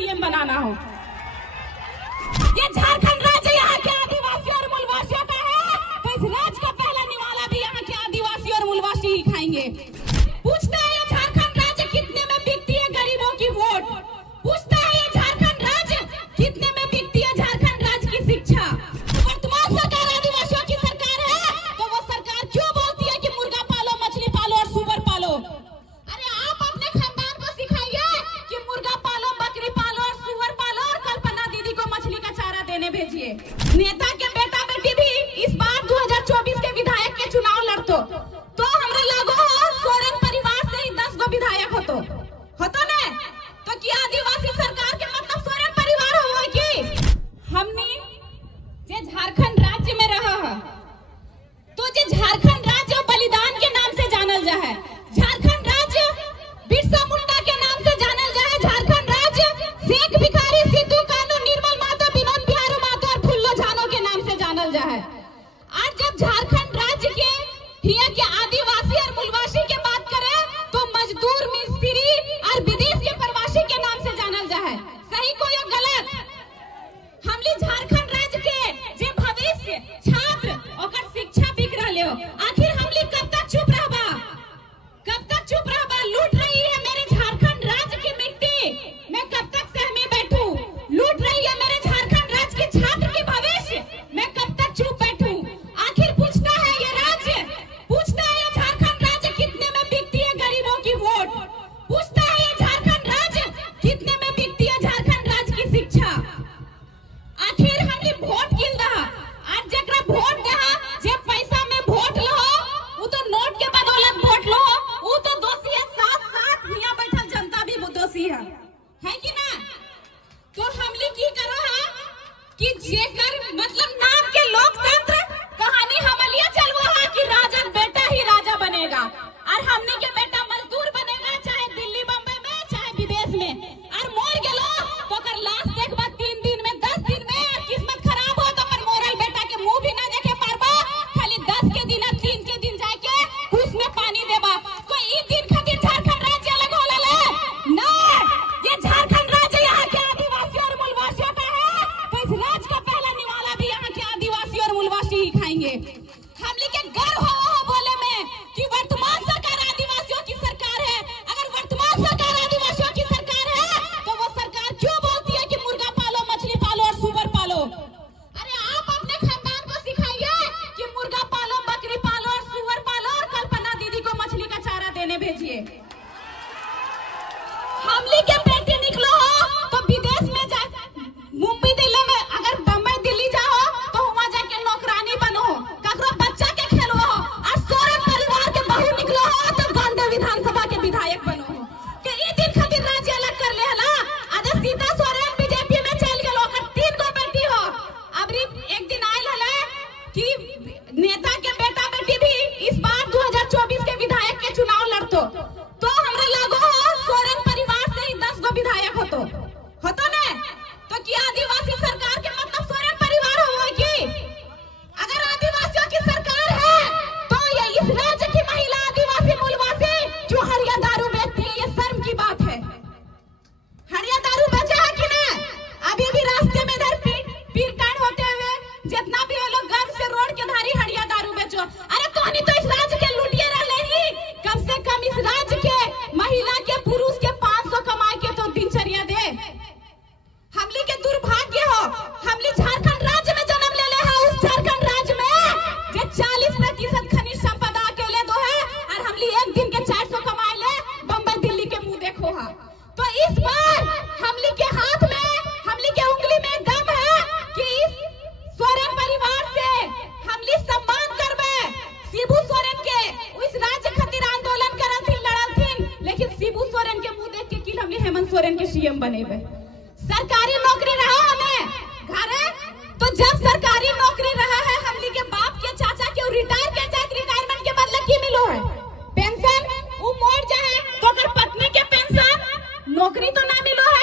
CM बनाना हो। ये झारखंड राज्य यहाँ के आदिवासी और मूलवासियों का है, तो इस राज्य का पहला निवाला भी यहाँ के आदिवासी और मूलवासी ही खाएंगे। पूछता है ये झारखंड राज्य कितने में बिकती है गरीबों की वोट। पूछता है ये झारखंड राज्य कितने में बिकती है झारखंड राज्य की शिक्षा। वर्तमान सरकार आदिवासियों की सरकार है, तो वो सरकार क्यों बोलती है कि मुर्गा पालो, मछली पालो और सुअर पालो। अरे आप अपने खानदान को सिखाइए कि मुर्गा पालो, बकरी पालो और सुअर पालो और कल्पना दीदी को मछली का चारा देने भेजिए। नेता के बेटा बेटी भी इस बार 2024 के विधायक के चुनाव लड़तो तो हमरा लागो हो सोरेन परिवार से ही 10 गो विधायक होतो ने, तो क्या आदिवासी सरकार के मतलब सोरेन परिवार हो कि हमने जे झारखंड राज्य में रहा है, तो जे झारखंड राज्य बलिदान के नाम से जानल जा है, झारखंड राज्य बिरसा मुंडा के नाम से जानल जा है, झारखंड राज्य शेख भिखारी, सिद्धू कानू, निर्मल महतो, विनोद बिहारी महतो और फुल्लो झानो के नाम से जानल जा है। आज जब झारखंड राज्य के हिया के आदिवासी और मूलवासी के बात करें तो मजदूर, मिस्त्री और विदेश के प्रवासी के नाम से जानल जा है। सही को या गलत? हमली झारखंड राज्य के जे भविष्य छात्र ओकर शिक्षा बिक रहले हो, आखिर हमली कब तक चुप रहबा? कब तक चुप रहबा? लूट रही है मेरे झारखंड राज्य की मिट्टी, मैं कब तक सहमे बैठूं? लूट रही है मेरे झारखंड राज्य के छात्र की भविष्य, मैं कब तक चुप बैठूं? आखिर पूछता है ये राज्य, पूछता है ये झारखंड राज्य कितने में बिकती है गरीबों की वोट। पूछता है ये झारखंड राज्य कितने में बिकती है झारखंड राज्य की शिक्षा। आखिर हमने वोट किन रहा, आज जकरा वोट दहा जे पैसा में वोट लो वो तो नोट के बदौलत वोट लो, वो तो दोषी है। साथ साथ यहाँ बैठल जनता भी दोषी है कि ना? तो हमने की करो है कि जेकर मतलब नाम के लोकतंत्र कहानी हमलिया चलवा है कि राजन बेटा ही राजा बनेगा और हमने के बेटा मजदूर बनेगा, चाहे दिल्ली बम्बई में चाहे विदेश में, और मोर गेलो तो कर लाश देखबा 3 दिन में 10 दिन में, और किस्मत खराब हो तो कर मोरल बेटा के मुंह भी ना देखे पारबा, खाली 10 के दिन 3 के दिन जाके कुछ में पानी देबा। कोई ई दिन खातिर झारखंड राज्य अलग होला ले ना, ये झारखंड राज्य यहाँ के आदिवासी और मूलवासियों का है, तो इस राज्य का पहला निवाला भी यहाँ के आदिवासी और मूलवासी ही खाएंगे। हमले के गर्व हो बोले में कि वर्तमान सरकार आदिवासियों की सरकार है। अगर वर्तमान सरकार आदिवासियों की सरकार है तो वो सरकार क्यों बोलती है कि मुर्गा पालो, मछली पालो और सुअर पालो। अरे आप अपने खानदान को सिखाइए कि मुर्गा पालो, बकरी पालो और सुअर पालो और कल्पना दीदी को मछली का चारा देने भेजिए। हमले के बेटे निकलो हो तो विदेश में जा, मुंबई दिल्ली में, अगर बम्बई दिल्ली जाओ तो वहां जाके नौकरानी बनो, ककरो बच्चा के खेलो, और सोरेन परिवार के बहू निकलो हो तो गांधी विधानसभा के विधायक बनो। के ई दिन खातिर राज्य अलग कर ले हला, आज सीता सोरेन बीजेपी में चल गेलो, ओकर 3 गो बेटी हो। अबरी एक दिन आइल हला कि नेता के बेटा बेटी भी इस बार 2024 के विधायक के चुनाव लड़तो तो हमरा लागो हो सोरेन परिवार से ही 10 गो विधायक होतो ने, तो क्या आदिवासी सरकार के मतलब सोरेन परिवार हो कि? अगर आदिवासियों की सरकार है तो ये इस राज्य की महिला आदिवासी मूलवासी जो हरिया दारू बेचती है, ये शर्म की बात है। हरिया दारू बेचा है कि ना? अभी भी रास्ते में इधर पीरकांड होते हुए जितना भी लोग गर्व से रोड के धारी हरिया दारू बेचो। अरे तोहनी तो इस राज्य के लुटिए रहे ही, कम से कम इस राज्य के महिला के पुरुष के 500 कमाए के तो दिनचर्या दे। हमली के दुर्भाग्य हो, हमली झारखंड राज्य में जन्म ले है, उस झारखंड राज्य में जे 40% खनिज संपदा अकेले दो है, और हमली एक दिन के 400 कमाए ले बम्बई दिल्ली के मुंह देखो हा। तो इस बार हमली के हाथ में, हमली के उंगली में दम है कि इस सोरेन परिवार से हमली सम्मान करबे। शिबू सोरेन के इस राज्य खातिर आंदोलन करल थी, लड़ल थी, लेकिन शिबू सोरेन के मुंह देख के कि हमली हेमंत सोरेन के सीएम बनेबे। सरकारी नौकरी रहा हमें घरे, तो जब सरकारी नौकरी रहा है हमली के बाप के चाचा के रिटायर के जाए, रिटायरमेंट के बदले की मिलो है पेंशन, वो मोड़ जाए तो अगर पत्नी के पेंशन, नौकरी तो ना मिलो है।